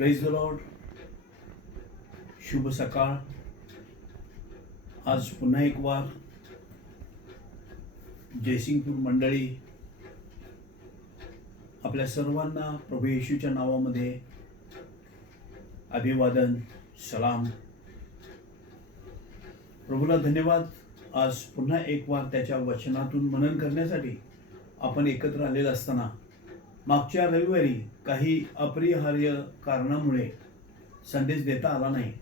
Praise the Lord. शुभ सकाळ. आज पुन्हा एक वार जयसिंगपूर मंडळी आपल्या सर्वांना प्रभू येशूच्या नावामध्ये अभिवादन, सलाम. प्रभूला धन्यवाद. आज पुन्हा एक वार त्याच्या वचनातून मनन करण्यासाठी आपण एकत्र आलेले असताना मागच्या रविवारी काही अपरिहार्य कारणामुळे संदेश देता आला नाही,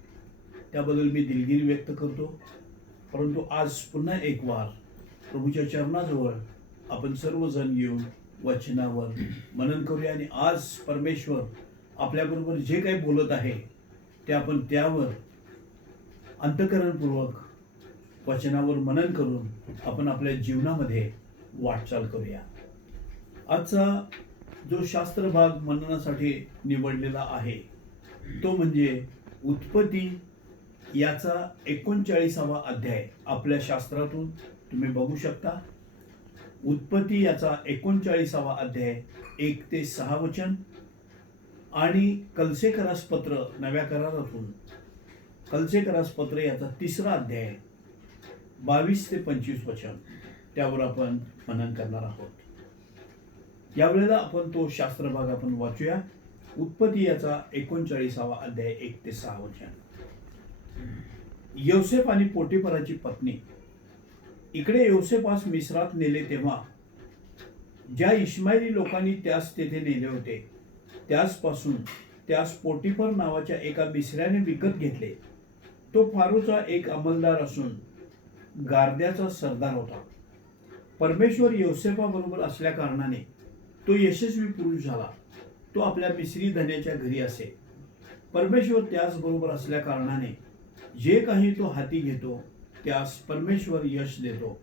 त्याबद्दल मी दिलगिरी व्यक्त करतो. परंतु आज पुन्हा एक वार प्रभूच्या चरणाजवळ आपण सर्वजण येऊन वचनावर मनन करूया आणि आज परमेश्वर आपल्याबरोबर जे काही बोलत आहे ते आपण त्यावर अंतःकरणपूर्वक वचनावर मनन करून आपण आपल्या जीवनामध्ये वाटचाल करूया. आजचा जो शास्त्र भाग मननासाठी निवडलेला आहे तो म्हणजे उत्पत्ती याचा 39वा अध्याय. आपल्या शास्त्रातून तुम्ही बघू शकता. उत्पत्ती याचा 39वा अध्याय 1 ते 6 वचन आणि कलसेकरास पत्र नव्या करारातून कलसेकरास पत्र याचा 3रा अध्याय 22 ते 25 वचन, त्यावर आपण मनन करणार आहोत. यावेळेला आपण तो शास्त्र भाग आपण वाचूया. उत्पत्ती याचा 39वा अध्याय 1 ते 6 वचन. योसेफ आणि पोटिफराची पत्नी. इकडे योसेफास मिस्रात नेले तेव्हा ज्या इश्माएली लोकांनी त्यास तेथे नेले होते त्याचपासून त्यास पोटिफर नावाच्या एका मिस्राने विकत घेतले. तो फारोचा एक अंमलदार असून गारद्याचा सरदार होता. परमेश्वर योसेफाबरोबर असल्या कारणाने तो यशस्वी पुरुष झाला. तो आपल्या मिस्री धन्याच्या घरी असे. परमेश्वर त्याच बरोबर असल्या कारणाने जे काही तो हाती घेतो त्यास परमेश्वर यश देतो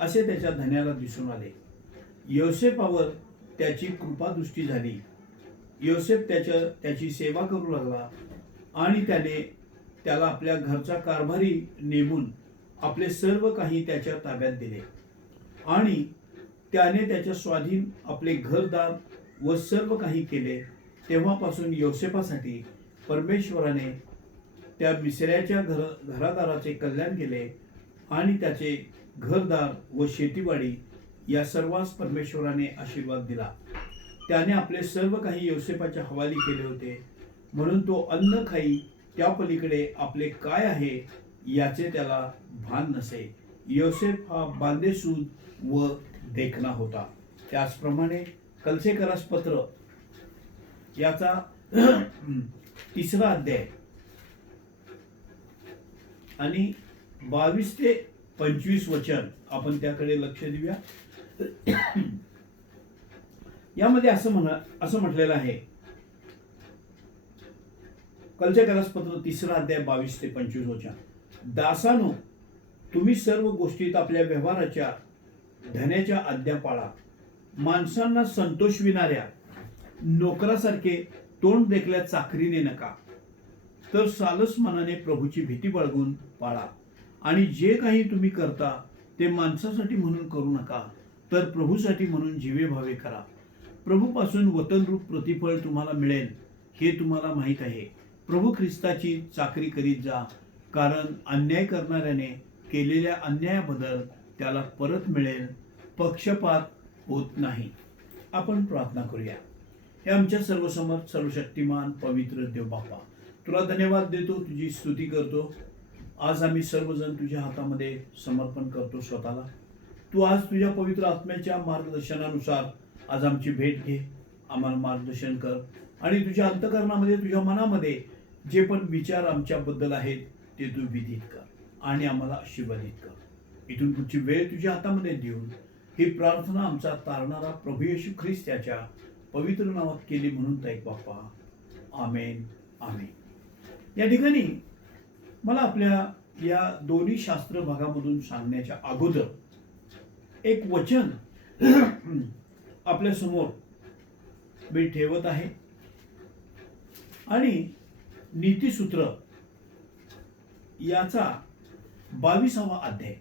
असे त्याच्या धन्याला दिसून आले. योसेफावर त्याची कृपादृष्टी झाली. योसेफ त्याची सेवा करू लागला आणि त्याला आपल्या घरचा कारभारी नेमून आपले सर्व काही त्याच्या ताब्यात दिले आणि त्याने त्याच्या स्वाधीन आपले घरदार व सर्व काही केले. तेव्हापासून योसेफासाठी परमेश्वराने त्या मिस्राच्या घरादाराचे कल्याण केले आणि त्याचे घरदार व शेतीवाडी या सर्वांस परमेश्वराने आशीर्वाद दिला. त्याने आपले सर्व काही योसेफाच्या हवाली केले होते, म्हणून तो अन्न खाई त्या पलीकडे आपले काय आहे याचे त्याला भान नसे. योसेफ हा बांधेसूद व देखणा होता. त्याचप्रमाणे कलसेकरास पत्र याचा 3रा अध्याय आणि 22 ते 25 वचन आपण त्याकडे लक्ष देऊया. यामध्ये असं म्हटलेलं आहे. कलसेकरास पत्र 3रा अध्याय 22 ते 25 वचन. दासानो, तुम्ही सर्व गोष्टीत आपल्या व्यवहाराच्या धन्याच्या आज्ञा पाळा. माणसांना संतोषविणाऱ्या नोकरासारखे तोंड देखल्या चाकरीने नका, तर सालस मनाने प्रभूची भीती बाळगून पाळा. आणि जे काही तुम्ही करता ते माणसासाठी म्हणून करू नका, तर प्रभूसाठी म्हणून जीवे भावे करा. प्रभूपासून वतनरूप प्रतिफळ तुम्हाला मिळेल हे तुम्हाला माहीत आहे. प्रभू ख्रिस्ताची चाकरी करीत जा, कारण अन्याय करणाऱ्याने केलेल्या अन्यायाबद्दल त्याला परत मिळेल. पक्षपात होत नाही. आपण प्रार्थना करूया. हे आमच्या सर्वसमर्थ सर्वशक्तिमान पवित्र देव बाप्पा, तुला धन्यवाद देतो, तुझी स्तुती करतो. आज आम्ही सर्वजण तुझ्या हातामध्ये समर्पण करतो स्वतःला. तू आज तुझ्या पवित्र आत्म्याच्या मार्गदर्शनानुसार आज आमची भेट घे, आम्हाला मार्गदर्शन कर आणि तुझ्या अंतःकरणामध्ये तुझ्या मनामध्ये जे पण विचार आमच्याबद्दल आहेत ते तू विधित कर आणि आम्हाला आशीर्वादित कर. इथून पुढची वेळ तुझ्या हातामध्ये देऊन ही प्रार्थना आमचा तारणारा प्रभू येशू ख्रिस्त याच्या पवित्र नावात केली म्हणून ऐक बाप्पा. आमेन, आमेन. या ठिकाणी मला आपल्या या दोन्ही शास्त्र भागामधून सांगण्याच्या अगोदर एक वचन आपल्या समोर मी ठेवत आहे आणि नीतिसूत्र याचा 22वा अध्याय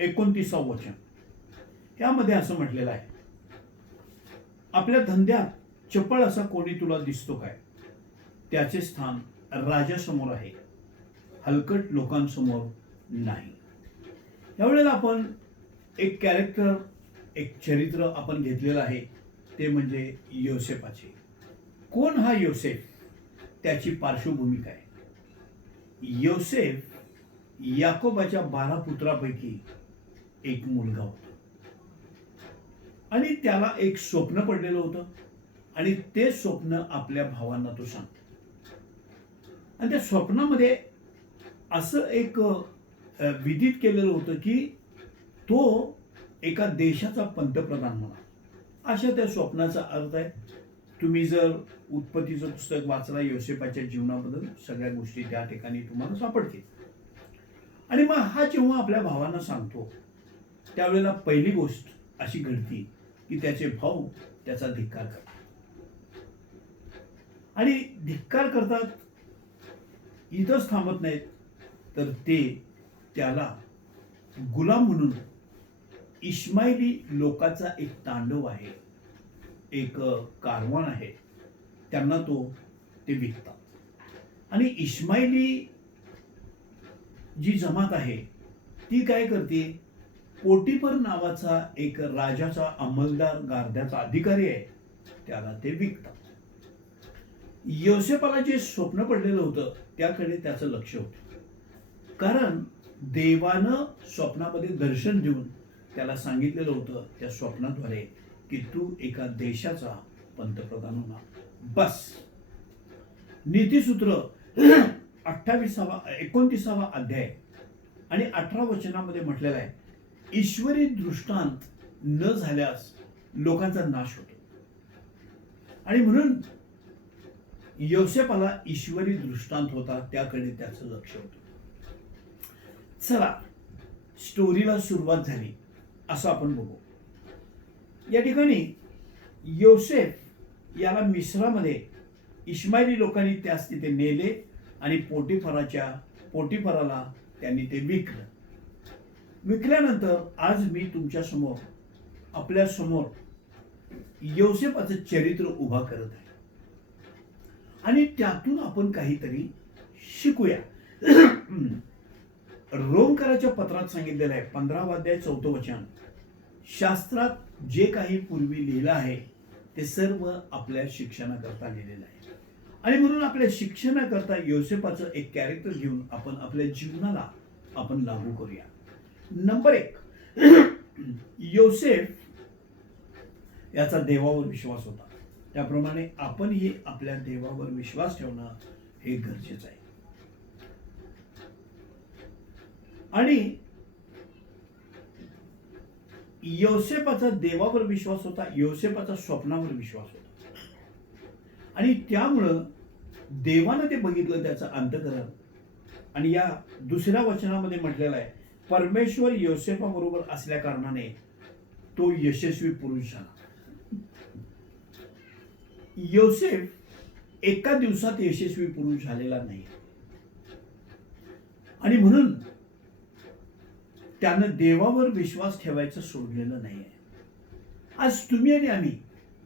29व वचन. यामध्ये असं म्हटलेलं आहे. आपल्या धंद्यात चपळ असा कोणी तुला दिसतो काय? त्याचे स्थान राजासमोर आहे, हलकट लोकांसमोर नाही. यावेळेला आपण एक कॅरेक्टर, एक चरित्र आपण घेतलेलं आहे, ते म्हणजे योसेफाचे. कोण हा योसेफ? त्याची पार्श्वभूमी काय? योसेफ याकोबाच्या 12 पुत्रापैकी एक मुलगा होता आणि त्याला एक स्वप्न पडलेलं होतं आणि ते स्वप्न आपल्या भावांना तो सांगतो. आणि त्या स्वप्नामध्ये असं एक विदित केलेलं होतं की तो एका देशाचा पंतप्रधान होणार. अशा त्या स्वप्नाचा अर्थ आहे. तुम्ही जर उत्पत्तीचं पुस्तक वाचला, योसेफाच्या जीवनाबद्दल सगळ्या गोष्टी त्या ठिकाणी तुम्हाला सापडतील. आणि मग हा जेव्हा आपल्या भावांना सांगतो, त्यावेळेला पहिली गोष्ट अशी घडती की त्याचे भाऊ त्याचा धिक्कार करतात. आणि धिक्कार करतात, इथंच थांबत नाहीत, तर ते त्याला गुलाम म्हणून, इस्माईली लोकांचा एक तांडव आहे, एक कारवान आहे, त्यांना ते विकतात. आणि इस्माईली जी जमात आहे ती काय करते, पोटिफर नावाचा एक राजाचा अंमलदार, गार्द्याचा अधिकारी आहे, त्याला ते विकतात. योसेफाला जे स्वप्न पडलेलं होतं त्याकडे त्याचं लक्ष होतं, कारण देवानं स्वप्नामध्ये दर्शन देऊन त्याला सांगितलेलं होतं त्या स्वप्नाद्वारे की तू एका देशाचा पंतप्रधान होणार. बस. नीतिसूत्र 29वा अध्याय आणि 18 वचनामध्ये म्हटलेलं आहे, ईश्वरी दृष्टांत न झाल्यास लोकांचा नाश होतो. आणि म्हणून योसेफाला ईश्वरी दृष्टांत होता, त्याकडे त्याचं लक्ष होतं. चला, स्टोरीला सुरुवात झाली असं आपण बघू. या ठिकाणी योसेफ याला मिस्रामध्ये इस्माईली लोकांनी त्यास तिथे नेले आणि पोटिफराला त्यांनी ते विकलं. विकल्यानंतर आज मी तुमच्या समोर, आपल्या समोर योसेफाचं चरित्र उभा करत आहे आणि त्यातून आपण काहीतरी शिकूया. रोमकराच्या पत्रात सांगितलेलं आहे, 15वा अध्याय 4 वचन, शास्त्रात जे काही पूर्वी लिहिलं आहे ते सर्व आपल्या शिक्षणाकरता लिहिलेलं आहे. आणि म्हणून आपल्या शिक्षणाकरता योसेफाचं एक कॅरेक्टर घेऊन आपण आपल्या जीवनाला आपण लागू करूया. नंबर 1, योसेफ याचा देवावर विश्वास होता. त्याप्रमाणे आपणही आपल्या देवावर विश्वास ठेवणं हे गरजेचं आहे. आणि योसेफाचा देवावर विश्वास होता, योसेफाचा स्वप्नावर विश्वास होता. आणि त्यामुळं देवानं ते बघितलं, त्याचं अंतःकरण. आणि या दुसऱ्या वचनामध्ये म्हटलेलं आहे, परमेश्वर योसेफाबरोबर असल्या कारणाने तो यशस्वी पुरुष झाला. योसेफ एका दिवसात यशस्वी पुरुष झालेला नाही. आणि म्हणून त्यानं देवावर विश्वास ठेवायचं सोडलेलं नाहीये. आज तुम्ही आणि आम्ही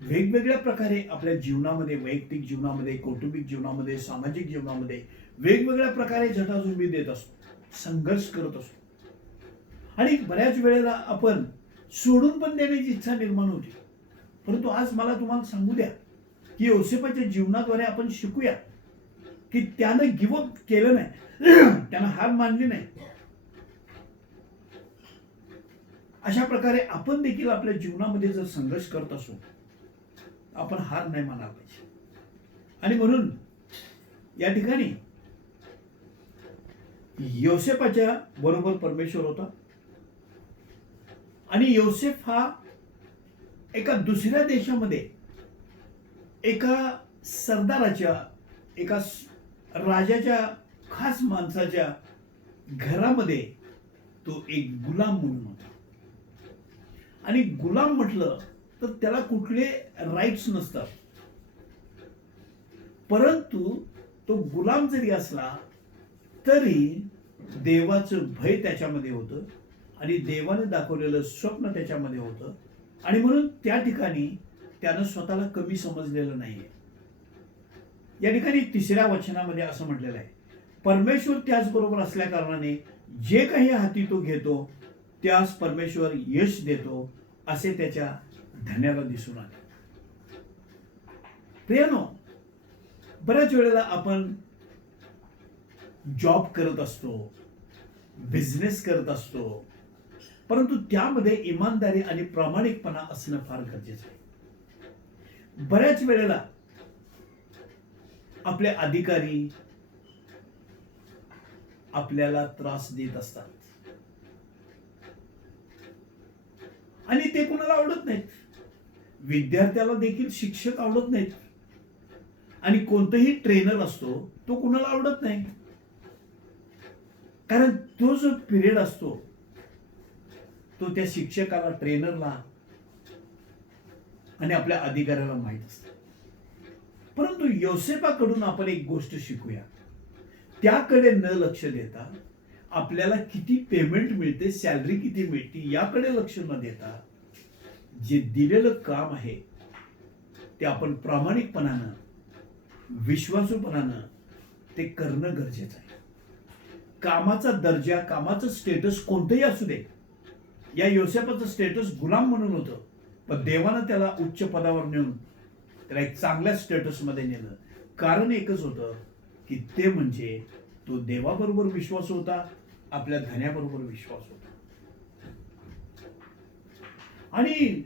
वेगवेगळ्या प्रकारे आपल्या जीवनामध्ये, वैयक्तिक जीवनामध्ये, कौटुंबिक जीवनामध्ये, सामाजिक जीवनामध्ये वेगवेगळ्या प्रकारे झटाझुंबी देत असतो, संघर्ष करत असतो. आणि बऱ्याच वेळेला आपण सोडून पण देण्याची इच्छा निर्माण होते. परंतु आज मला तुम्हाला सांगू द्या की योसेफाच्या जीवनाद्वारे आपण शिकूया की त्यानं गिव्हअप केलं नाही, त्यानं हार मानली नाही. अशा प्रकारे आपण देखील आपल्या जीवनामध्ये जर संघर्ष करत असू, आपण हार नाही मानायला पाहिजे. आणि म्हणून या ठिकाणी योसेफाच्या बरोबर परमेश्वर होता. आणि योसेफ हा एका दुसऱ्या देशामध्ये एका सरदाराच्या, एका राजाच्या खास माणसाच्या घरामध्ये तो एक गुलाम म्हणून होता. आणि गुलाम म्हटलं तर त्याला कुठले राईट्स नसतात, परंतु तो गुलाम जरी असला तरी देवाचं भय त्याच्यामध्ये होतं आणि देवाने दाखवलेलं स्वप्न त्याच्यामध्ये होतं. आणि म्हणून त्या ठिकाणी त्यानं स्वतःला कमी समजलेलं नाहीये. या ठिकाणी 3ऱ्या वचनामध्ये असं म्हटलेलं आहे, परमेश्वर त्याचबरोबर असल्या कारणाने जे काही हाती तो घेतो त्यास परमेश्वर यश देतो असे त्याच्या धन्याला दिसून आले. प्रियानो, बऱ्याच वेळेला आपण जॉब करत असतो, बिझनेस करत असतो, परंतु त्यामध्ये इमानदारी आणि प्रामाणिकपणा असणं फार गरजेचं आहे. बऱ्याच वेळेला आपले अधिकारी आपल्याला त्रास देत असतात आणि ते कुणाला आवडत नाहीत. विद्यार्थ्याला देखील शिक्षक आवडत नाहीत आणि कोणताही ट्रेनर असतो तो कुणाला आवडत नाही. कारण तो जो पिरियड असतो तो त्या शिक्षकाला, ट्रेनरला आणि आपल्या अधिकाऱ्याला माहित असतो. परंतु योसेफाकडून आपण एक गोष्ट शिकूया. त्याकडे न लक्ष देता, आपल्याला किती पेमेंट मिळते, सॅलरी किती मिळते याकडे लक्ष न देता, जे दिलेलं काम आहे ते आपण प्रामाणिकपणानं, विश्वासूपणानं ते करणं गरजेचं आहे. कामाचा दर्जा, कामाचं स्टेटस कोणतंही असू दे. या योसेफाचं स्टेटस गुलाम म्हणून होतं, पण देवानं त्याला उच्च पदावर नेऊन त्याला एक चांगल्या स्टेटसमध्ये नेलं. कारण एकच होतं की ते म्हणजे तो देवाबरोबर विश्वास होता, आपल्या धन्याबरोबर विश्वास होता. आणि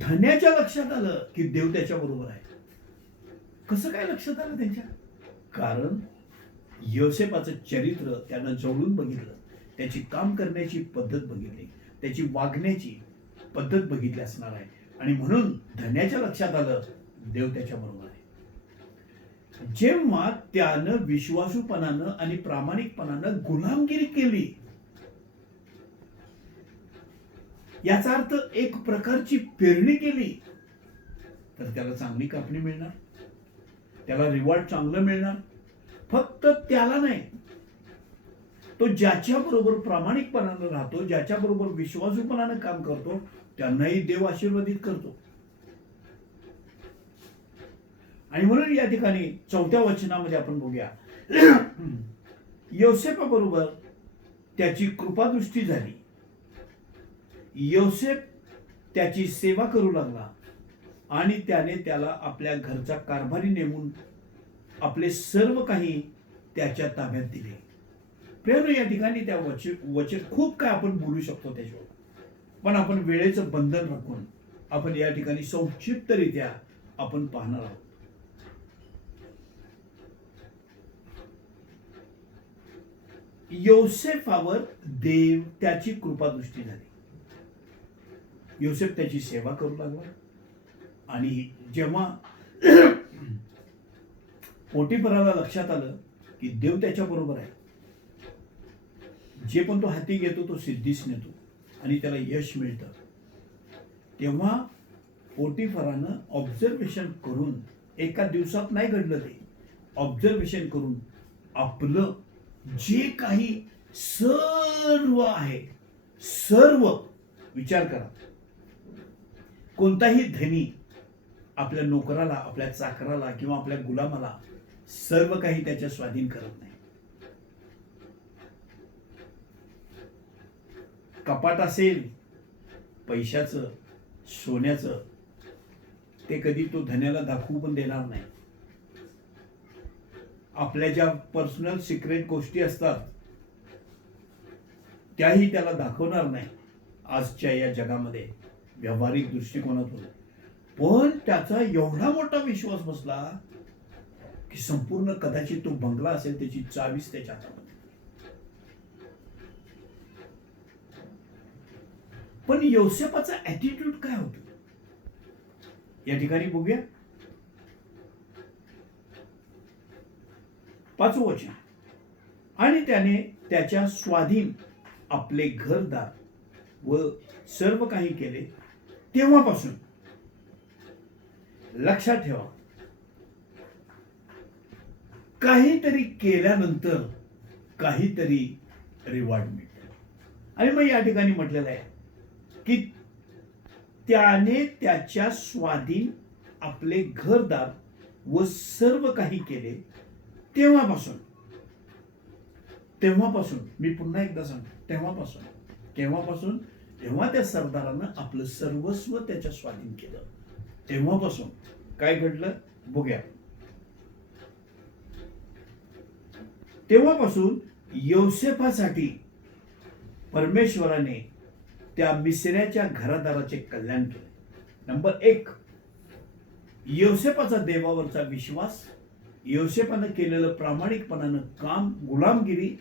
धन्याच्या लक्षात आलं की देव त्याच्या बरोबर आहे. कसं काय लक्षात आलं त्यांच्या? कारण योसेफाचं चरित्र त्यानं जवळून बघितलं, त्याची काम करण्याची पद्धत बघितली, त्याची वागण्याची पद्धत बघितली असणार आहे आणि म्हणून धन्याच्या लक्षात आलं देव त्याच्या बरोबर आहे. जेव्हा त्यानं विश्वासूपणानं आणि प्रामाणिकपणानं गुलामगिरी केली, याचा अर्थ एक प्रकारची पेरणी केली, तर त्याला चांगली कापणी मिळणार, त्याला रिवॉर्ड चांगलं मिळणार. फक्त त्याला नाही, तो ज्याच्या बरोबर प्रामाणिकपणानं राहतो, ज्याच्या बरोबर विश्वासूपणानं काम करतो, त्यांनाही देव आशीर्वादित करतो. आणि म्हणून या ठिकाणी 4थ्या वचनामध्ये आपण बघूया, योसेफाबरोबर त्याची कृपादृष्टी झाली. योसेफ त्याची सेवा करू लागला आणि त्याने त्याला आपल्या घरचा कारभारी नेमून आपले सर्व काही त्याच्या ताब्यात दिले. प्रियानो, या ठिकाणी त्या वचन खूप काय आपण बोलू शकतो त्याच्यावर, पण आपण वेळेचं बंधन राखून आपण या ठिकाणी संक्षिप्तरित्या आपण पाहणार आहोत. योसेफावर देव त्याची कृपादृष्टी झाली. योसेफ त्याची सेवा करू लागला आणि जेव्हा पोटिफराला लक्षात आलं की देव त्याच्या बरोबर आहे, जे पण तो हाती घेतो तो सिद्धीस नेतो आणि त्याला यश मिळतं, तेव्हा पोटिफरानं ऑब्झर्वेशन करून, एका दिवसात नाही घडलं ते, ऑब्झर्वेशन करून आपलं जे काही सर्व आहे, सर्व, विचार करा, कोणताही धनी आपल्या नोकराला, आपल्या चाकराला किंवा आपल्या गुलामाला सर्व काही त्याच्या स्वाधीन करत नाही. कपाट असेल पैशाचं, सोन्याचं, ते कधी तो धन्याला दाखवू पण देणार नाही. आपल्या ज्या पर्सनल सिक्रेट गोष्टी असतात त्याही त्याला दाखवणार नाही आजच्या या जगामध्ये, व्यावहारिक दृष्टिकोनातून. पण त्याचा एवढा मोठा विश्वास बसला की संपूर्ण, कदाचित तो बंगला असेल त्याची चावीच त्याच्या हातामध्ये. पण योसेफाचा ऍटिट्यूड काय होतं या ठिकाणी बघूया. 5वं वचन, आणि त्याने त्याच्या स्वाधीन आपले घरदार व सर्व काही केले. तेव्हापासून लक्षात ठेवा, काहीतरी केल्यानंतर काहीतरी रिवॉर्ड मिळते. आणि मग या ठिकाणी म्हटलेलं आहे की त्याने त्याच्या स्वाधीन आपले घरदार व सर्व काही केले, तेव्हापासून तेव्हापासून मी पुन्हा एकदा सांगतो, केव्हापासून जेव्हा त्या सरदारानं आपलं सर्वस्व त्याच्या स्वाधीन केलं, तेव्हापासून काय घडलं बघूया. तेव्हापासून योसेफासाठी परमेश्वराने त्या मिसऱ्याच्या घरादाराचे कल्याण केले. नंबर 1, योसेफाचा देवावरचा विश्वास, योसेफानं केलेलं प्रामाणिकपणानं काम, गुलामगिरी,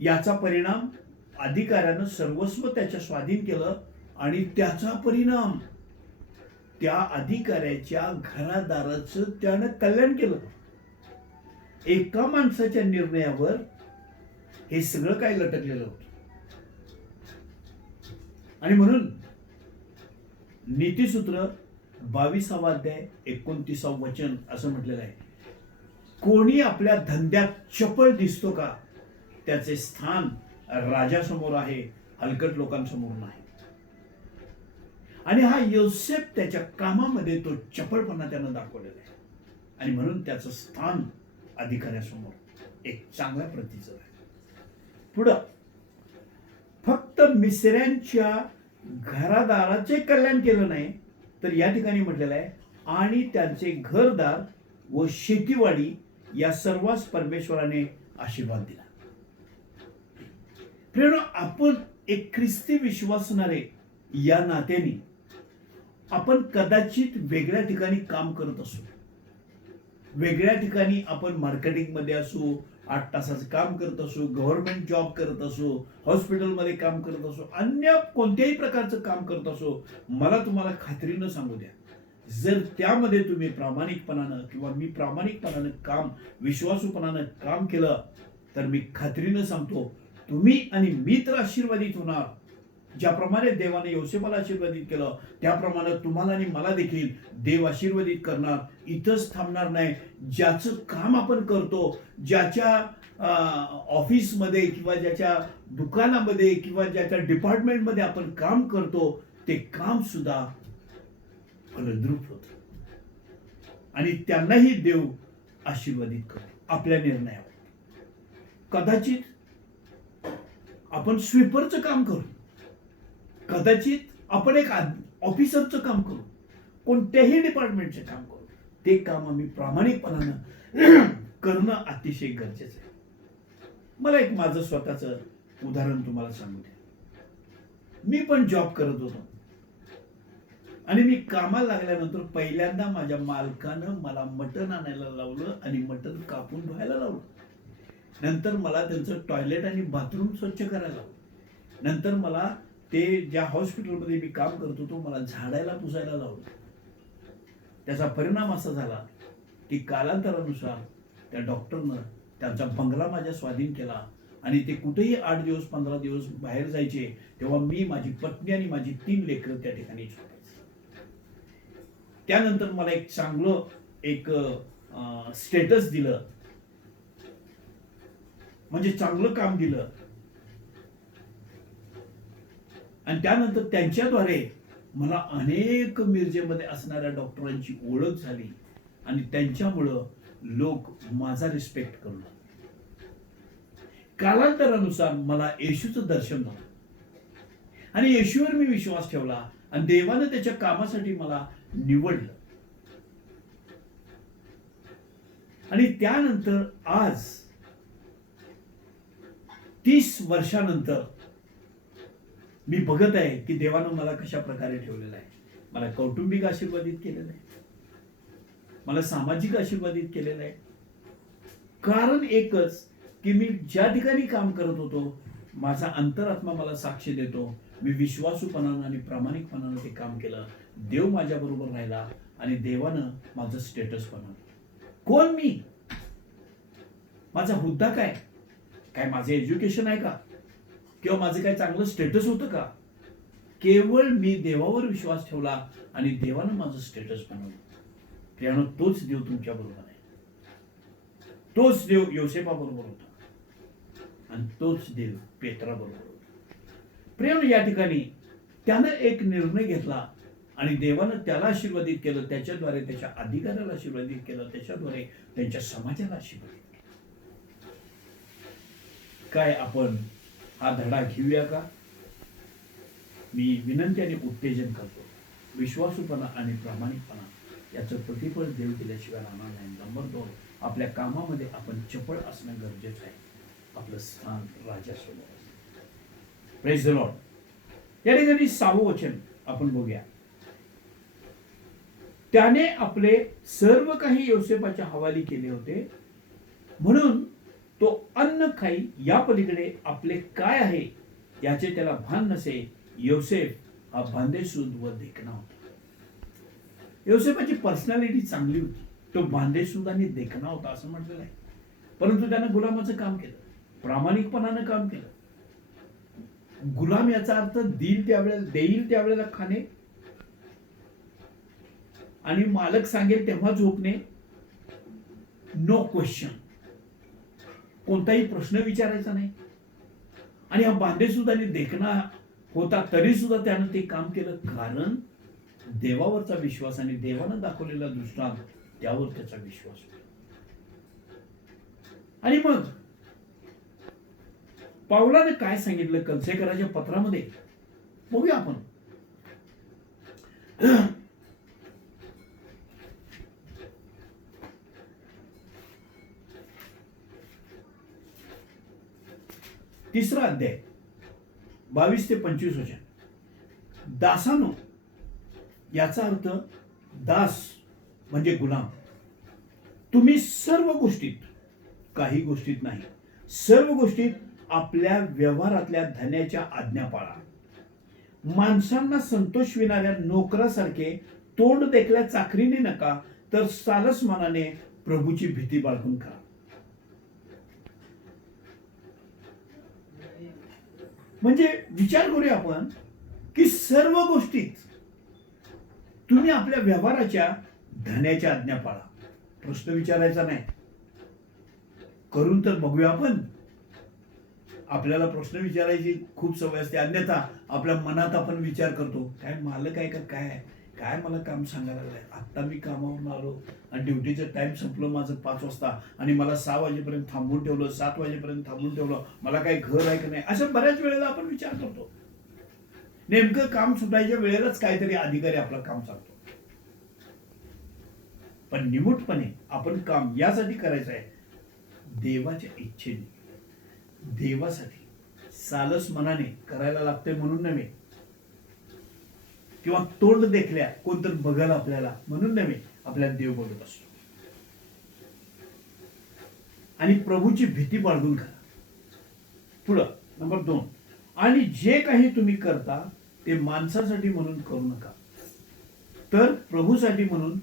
याचा परिणाम अधिकाऱ्यानं सर्वस्व त्याच्या स्वाधीन केलं आणि त्याचा परिणाम त्या अधिकाऱ्याच्या घरादाराचं त्यानं कल्याण केलं. एका माणसाच्या निर्णयावर हे सगळं काय लटकलेलं होतं. आणि म्हणून नीतिसूत्र 22 अध्याय 29 वचन असं म्हटलेलं आहे, कोणी आपल्या धंद्यात चपळ दिसतो का, त्याचे स्थान राजासमोर आहे, हलकट लोकांसमोर नाही. आणि हा योसेफ त्याच्या कामामध्ये तो चपळपणा त्यानं दाखवलेला आहे आणि म्हणून त्याचं स्थान अधिकाऱ्यासमोर एक चांगल्या प्रतीचं आहे. पुढं फक्त मिसऱ्यांच्या घरादाराचे कल्याण केलं नाही, तर या ठिकाणी म्हटलेलं आहे आणि त्यांचे घरदार व शेतीवाडी या सर्वांस परमेश्वराने आशीर्वाद दिला. प्रिय, आपण एक ख्रिस्ती विश्वासणारे या नात्याने आपण कदाचित वेगळ्या ठिकाणी काम करत असू, वेगळ्या ठिकाणी आपण मार्केटिंगमध्ये असू, 8 तासाचं काम करत असू, गव्हर्नमेंट जॉब करत असू, हॉस्पिटलमध्ये काम करत असू, अन्य कोणत्याही प्रकारचं काम करत असू, मला तुम्हाला खात्रीनं सांगू द्या, जर त्यामध्ये तुम्ही प्रामाणिकपणानं किंवा मी प्रामाणिकपणानं काम, विश्वासूपणानं काम केलं, तर मी खात्रीनं सांगतो तुम्ही आणि मी तर आशीर्वादित होणार. ज्याप्रमाणे देवाने योसेफाला आशीर्वादित केलं, त्याप्रमाणे तुम्हाला आणि मला देखील देव आशीर्वादित करणार. इथंच थांबणार नाही. ज्याचं काम आपण करतो, ज्याच्या ऑफिसमध्ये किंवा ज्याच्या दुकानामध्ये किंवा ज्याच्या डिपार्टमेंटमध्ये आपण काम करतो, ते काम सुद्धा फलद्रूप होतं आणि त्यांनाही देव आशीर्वादित करतो आपल्या निर्णयावर. कदाचित आपण स्वीपरचं काम करू, कदाचित आपण एक ऑफिसरचं काम करू, कोणत्याही डिपार्टमेंटचे काम करू, ते काम आम्ही प्रामाणिकपणानं करणं अतिशय गरजेचं आहे. मला एक माझं स्वतःचं उदाहरण तुम्हाला सांगू द्या. मी पण जॉब करत होतो आणि मी कामाला लागल्यानंतर पहिल्यांदा माझ्या मालकानं मला मटण आणायला लावलं आणि मटण कापून धुवायला लावलं. नंतर मला त्यांचं टॉयलेट आणि बाथरूम स्वच्छ करायला लावलं. नंतर मला ते ज्या हॉस्पिटलमध्ये मी काम करत होतो, मला झाडायला पुसायला लावलं. त्याचा परिणाम असा झाला की कालांतरानुसार त्या डॉक्टरनं त्यांचा बंगला माझ्या स्वाधीन केला आणि ते कुठेही 8 दिवस 15 दिवस बाहेर जायचे, तेव्हा मी, माझी पत्नी आणि माझी 3 लेकरं त्या ठिकाणी झोपायचे. त्यानंतर मला एक चांगलं एक स्टेटस दिलं, म्हणजे चांगलं काम दिलं आणि त्यानंतर त्यांच्याद्वारे मला अनेक मिरजेमध्ये असणाऱ्या डॉक्टरांची ओळख झाली आणि त्यांच्यामुळं लोक माझा रिस्पेक्ट करू लागले. कालांतरानुसार मला येशूचं दर्शन झालं आणि येशूवर मी विश्वास ठेवला आणि देवानं त्याच्या कामासाठी मला निवडलं. आणि त्यानंतर आज 30 वर्षानंतर मी बघत आहे की देवानं मला कशा प्रकारे ठेवलेलं आहे. मला कौटुंबिक आशीर्वादित केलेलं आहे, मला सामाजिक आशीर्वादित केलेलं आहे. कारण एकच की मी ज्या ठिकाणी काम करत होतो, माझा अंतरात्मा मला साक्ष देतो, मी विश्वासूपणानं आणि प्रामाणिकपणानं ते काम केलं. देव माझ्या बरोबर राहिला आणि देवानं माझं स्टेटस बनवलं. कोण मी, माझा हुद्दा काय, काय माझं एज्युकेशन आहे का, किंवा माझं काय चांगलं स्टेटस होतं का, केवळ मी देवावर विश्वास ठेवला आणि देवानं माझं स्टेटस बनवलं. त्यानं तोच देव तुमच्या बरोबर आहे, तोच देव योसेफा बरोबर होता आणि तोच देव पेत्रा बरोबर होता. प्रेम, या ठिकाणी त्यानं एक निर्णय घेतला आणि देवानं त्याला आशीर्वादित केलं, त्याच्याद्वारे त्याच्या अधिकाऱ्याला आशीर्वादित केलं, त्याच्याद्वारे त्यांच्या समाजाला आशीर्वादित केलं. काय आपण हा धडा घेऊया का? मी विनंती आणि उत्तेजन करतो. विश्वासूपणा आणि प्रामाणिकपणा याचं प्रतिफळ देव दिल्याशिवाय राहणार नाही. नंबर 2, आपल्या कामामध्ये आपण चपळ असणं गरजेचं आहे. आपलं स्थान राजासमोर. Praise the Lord. या ठिकाणी 6वं वचन आपण बघूया. त्याने आपले सर्व काही योसेफाच्या हवाली केले होते, म्हणून तो अन्न खाई या पलीकडे आपले काय आहे याचे त्याला भान नसे. योसेफ हा बांधेसूद व देखणा होता. योसेफाची पर्सनॅलिटी चांगली होती. तो बांधेसूद आणि देखणा होता असं म्हटलेलं आहे. परंतु त्यानं गुलामाचं काम केलं, प्रामाणिकपणानं काम केलं. गुलाम याचा अर्थ देईल त्यावेळेला खाणे आणि मालक सांगेल तेव्हा झोपणे. नो क्वेश्चन, कोणताही प्रश्न विचारायचा नाही. आणि हा बांधेसूद आणि देखणा होता, तरी सुद्धा त्यानं ते काम केलं, कारण देवावरचा विश्वास आणि देवानं दाखवलेला दृष्टांत त्यावर त्याचा विश्वास होता. आणि मग पावलाने काय सांगितलं कलसेकराच्या पत्रामध्ये बघूया आपण. तिसरा अध्याय 22 ते 25 वचन. दासानो, याचा अर्थ दास म्हणजे गुलाम. तुम्ही सर्व गोष्टीत, काही गोष्टीत नाही, सर्व गोष्टीत आपल्या व्यवहारातल्या धन्याच्या आज्ञा पाळा. माणसांना संतोषविणाऱ्या नोकरासारखे तोंड देखल्या चाकरीने नका, तर सालस मनाने प्रभूची भीती बाळगून करा. म्हणजे विचार करूया आपण की सर्व गोष्टीत तुम्ही आपल्या व्यवहाराच्या धन्याच्या आज्ञा पाळा. प्रश्न विचारायचा नाही. करून तर बघूया आपण. आपल्याला प्रश्न विचारायची खूप सवय असते, अन्यथा आपल्या मनात आपण विचार करतो, काय मालक आहे का, काय मला काम सांगायला लागलंय. आत्ता मी कामावरून आलो आणि ड्युटीचं टाइम संपलं माझं 5 वाजता आणि मला 6 वाजेपर्यंत थांबून ठेवलं, 7 वाजेपर्यंत थांबून ठेवलं, मला काय घर आहे का नाही, असं बऱ्याच वेळेला आपण विचार करतो. नेमकं काम सुटायच्या वेळेलाच काहीतरी अधिकारी आपलं काम सांगतो. पण निमूटपणे आपण काम यासाठी करायचं आहे, देवाच्या इच्छेने, देवासाठी, सालस मनाने करायला लागते म्हणून नव्हे, किंवा तोंड देखल्या कोणतर बघायला आपल्याला म्हणून नव्हे. आपल्याला देव बघत असतो. आणि प्रभूची भीती बाळगून करा. पुढं नंबर 2, आणि जे काही तुम्ही करता ते माणसासाठी म्हणून करू नका, तर प्रभूसाठी म्हणून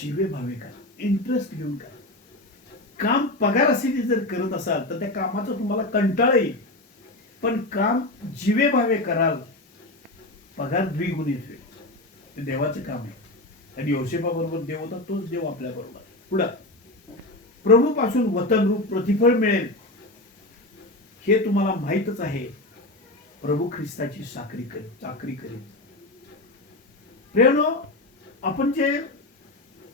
जीवे भावे करा. इंटरेस्ट घेऊन करा. काम पगारासाठी जर करत असाल तर त्या कामाचा तुम्हाला कंटाळा येईल, पण काम जीवे भावे कराल, पगार द्विगुणित होईल. ते देवाचं काम आहे. आणि योसेफाबरोबर देव होता, तोच देव आपल्या बरोबर. पुढं, प्रभू पासून वतनरूप प्रतिफळ मिळेल हे तुम्हाला माहीतच आहे. प्रभू ख्रिस्ताची चाकरी करेल. प्रियानो, आपण जे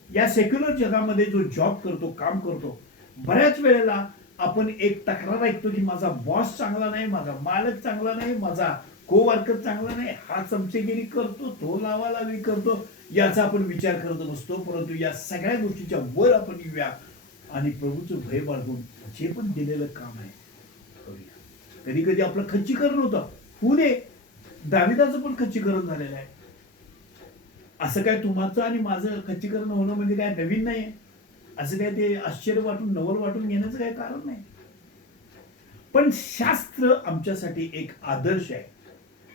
या सेक्युलर जगामध्ये जो जॉब करतो, काम करतो, बऱ्याच वेळेला आपण एक तक्रार ऐकतो की माझा बॉस चांगला नाही, माझा मालक चांगला नाही, माझा कोवर्कर चांगला नाही, हा चमचेगिरी करतो, तो लावालावी करतो. याचा आपण विचार करत नसतो. परंतु या सगळ्या गोष्टीच्या वर आपण येऊया आणि प्रभूचं भय बाळगून जे पण दिलेलं काम आहे करूया. कधी कधी आपलं खच्चीकरण होतं. पुणे दाविदाचं पण खच्चीकरण झालेलं आहे. असं काय तुम्हाचं आणि माझं खच्चीकरण होणं म्हणजे काय नवीन नाही. असं काय ते आश्चर्य वाटून नवल वाटून घेण्याचं काय कारण नाही. पण शास्त्र आमच्यासाठी एक आदर्श आहे.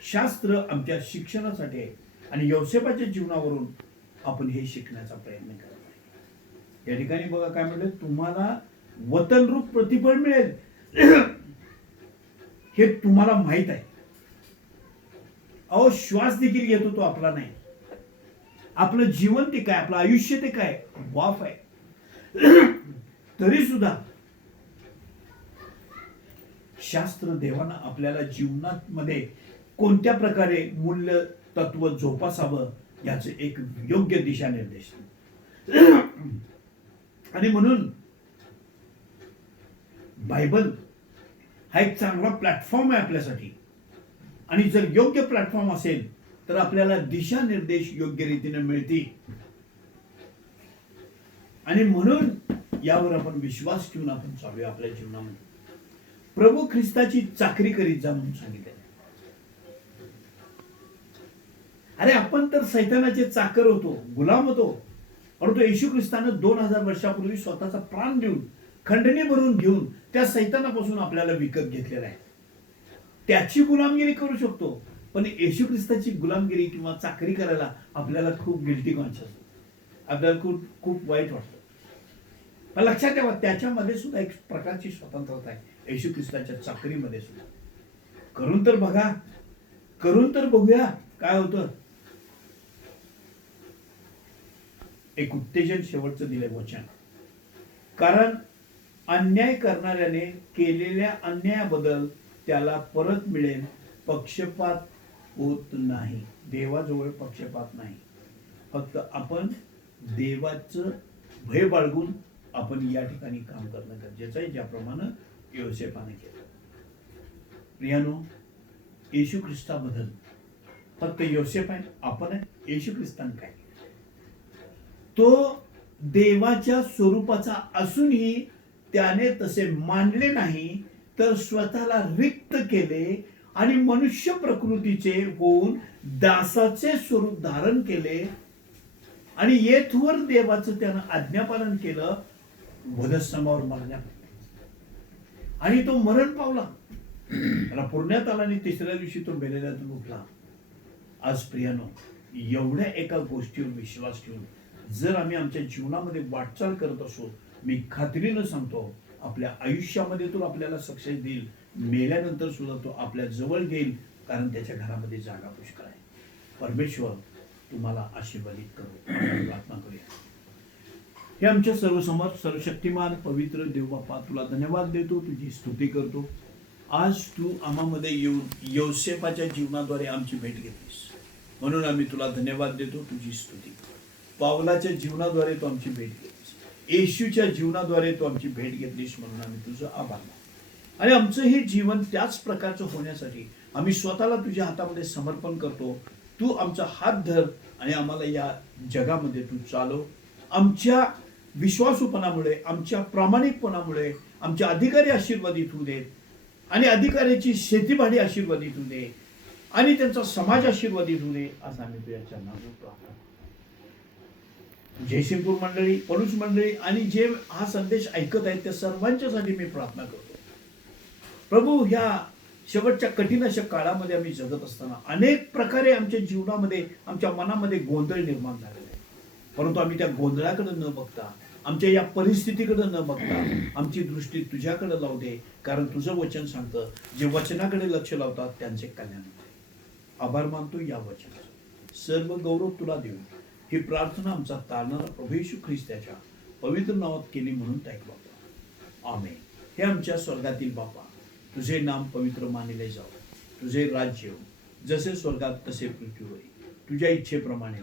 शास्त्र आमच्या शिक्षणासाठी आहे. आणि योसेफाच्या जीवनावरून आपण हे शिकण्याचा प्रयत्न करत आहे. या ठिकाणी बघा काय म्हणलं, तुम्हाला वतनरूप प्रतिफळ मिळेल हे तुम्हाला माहित आहे. अहो, श्वास देखील घेतो तो आपला नाही. आपलं जीवन ते काय, आपलं आयुष्य ते काय, वाफ आहे. तरी सुद्धा शास्त्र देवानं आपल्याला जीवनात मध्ये कोणत्या प्रकारे मूल्य तत्व जोपासावं याचं एक योग्य दिशानिर्देश. आणि म्हणून बायबल हा एक चांगला प्लॅटफॉर्म आहे आपल्यासाठी. आणि जर योग्य प्लॅटफॉर्म असेल तर आपल्याला दिशानिर्देश योग्य रीतीने मिळतील. आणि म्हणून यावर आपण विश्वास ठेवून आपण चालूया आपल्या जीवनामध्ये. प्रभू ख्रिस्ताची चाकरी करीत जा म्हणून सांगितले. अरे आपण तर सैतानाचे चाकर होतो, गुलाम होतो. परंतु येशू ख्रिस्तानं 2000 वर्षापूर्वी स्वतःचा प्राण देऊन, खंडणी भरून घेऊन त्या सैतानापासून आपल्याला विकत घेतलेला आहे. त्याची गुलामगिरी करू शकतो, पण येशू ख्रिस्ताची गुलामगिरी किंवा चाकरी करायला आपल्याला खूप गिल्टी कॉन्शियस, आपल्याला खूप खूप वाईट वाटतं. पण लक्षात ठेवा, त्याच्यामध्ये सुद्धा एक प्रकारची स्वतंत्रता आहे. येशू ख्रिस्ताच्या चाकरीमध्ये सुद्धा. करून तर बघा, करून तर बघूया काय होतं. एक उत्तेजन शेवटचं दिले वचन. कारण अन्याय करणाऱ्याने केलेल्या अन्यायाबद्दल त्याला परत मिळेल. पक्षपात होत नाही. देवाजवळ पक्षपात नाही. फक्त आपण देवाचं भय बाळगून आपण या ठिकाणी काम करणं गरजेचं आहे, ज्याप्रमाणे योसेफाने केलं. प्रियानो, येशू ख्रिस्ताबद्दल फक्त योसेफ आहे, आपण आहे. येशू ख्रिस्ताने काय, तो देवाच्या स्वरूपाचा असूनही त्याने तसे मानले नाही, तर स्वतःला रिक्त केले आणि मनुष्य प्रकृतीचे होऊन दासाचे स्वरूप धारण केले आणि येथवर देवाचं त्यानं आज्ञापालन केलं, वधस्तंभावर मरण्यात. आणि तो मरण पावला, त्याला पुरण्यात आला आणि तिसऱ्या दिवशी तो मेलेल्यातून उठला. आज प्रियानो, एवढ्या एका गोष्टीवर विश्वास ठेवून जर आम्ही आमच्या जीवनामध्ये वाटचाल करत असो, मी खात्रीनं सांगतो आपल्या आयुष्यामध्ये तो आपल्याला सक्सेस देईल. मेल्यानंतर सुद्धा तो आपल्या जवळ घेईल, कारण त्याच्या घरामध्ये जागा पुष्कळ आहे. परमेश्वर तुम्हाला आशीर्वादित करो. प्रार्थना करूया. हे आमच्या सर्वसमोर सर्वशक्तिमान पवित्र देव बाप्पा, तुला धन्यवाद देतो, तुझी स्तुती करतो. आज तू आम्हामध्ये येऊन योसेफाच्या जीवनाद्वारे आमची भेट घेतलीस, म्हणून आम्ही तुला धन्यवाद देतो, तुझी स्तुती करतो. पावलाच्या जीवनाद्वारे तू आमची भेट घेतलीस, येशूच्या जीवनाद्वारे तू आमची भेट घेतलीस, म्हणून आम्ही तुझं आभार मानतो. आणि आमचं हे जीवन त्याच प्रकारचं होण्यासाठी आम्ही स्वतःला तुझ्या हातामध्ये समर्पण करतो. तू आमचा हात धर आणि आम्हाला या जगामध्ये तू चालव. आमच्या विश्वासूपणामुळे, आमच्या प्रामाणिकपणामुळे आमचे अधिकारी आशीर्वादित होऊ देत आणि अधिकाऱ्याची शेतीभाडी आशीर्वादित होऊ दे आणि त्यांचा समाज आशीर्वादित होऊ दे, असं आम्ही तुझ्या चरणावर प्रार्थना. जयसिंगपूर मंडळी, पलूस मंडळी आणि जे हा संदेश ऐकत आहेत त्या सर्वांच्यासाठी मी प्रार्थना करतो. प्रभू, ह्या शेवटच्या कठीण अशा काळामध्ये आम्ही जगत असताना अनेक प्रकारे आमच्या जीवनामध्ये, आमच्या मनामध्ये गोंधळ निर्माण झालेला आहे. परंतु आम्ही त्या गोंधळाकडे न बघता, आमच्या या परिस्थितीकडे न बघता आमची दृष्टी तुझ्याकडे लावू दे, कारण तुझं वचन सांगतं, जे वचनाकडे लक्ष लावतात त्यांचे कल्याण होते. आभार मानतो या वचनाचा. सर्व गौरव तुला देऊ. ही प्रार्थना आमचा तारणारा प्रभू येशू ख्रिस्ताच्या पवित्र नावात केली म्हणून ऐकवा. आमेन. हे आमच्या स्वर्गातील बापा, तुझे नाम पवित्र मानले जाऊ. तुझे राज्य येऊ, जसे स्वर्गात तसे पृथ्वीवर. तुझ्या इच्छेप्रमाणे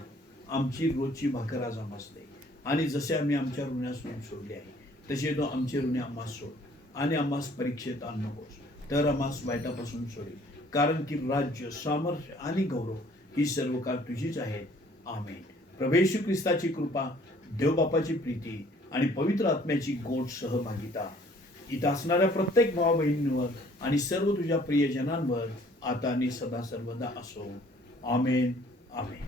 आमची रोजची भाकर आज आम्हास दे, आणि जसे आम्ही आमच्या ऋणास ऋण सोडले आहे, तसे तो आमचे ऋणे आम्हास सोड, आणि आम्हास परीक्षेत आण नकोस, तर आम्हास वाईटापासून सोडेल. कारण की राज्य, सामर्थ्य आणि गौरव ही सर्व काळ तुझीच आहेत. आमेन. प्रभू येशू ख्रिस्ताची कृपा, देवबापाची प्रीती आणि पवित्र आत्म्याची गोड सहभागिता इथं असणाऱ्या प्रत्येक भावा बहिणींवर आणि सर्व तुझ्या प्रियजनांवर आता आणि सदा सर्वदा असो. आमेन. आमेन.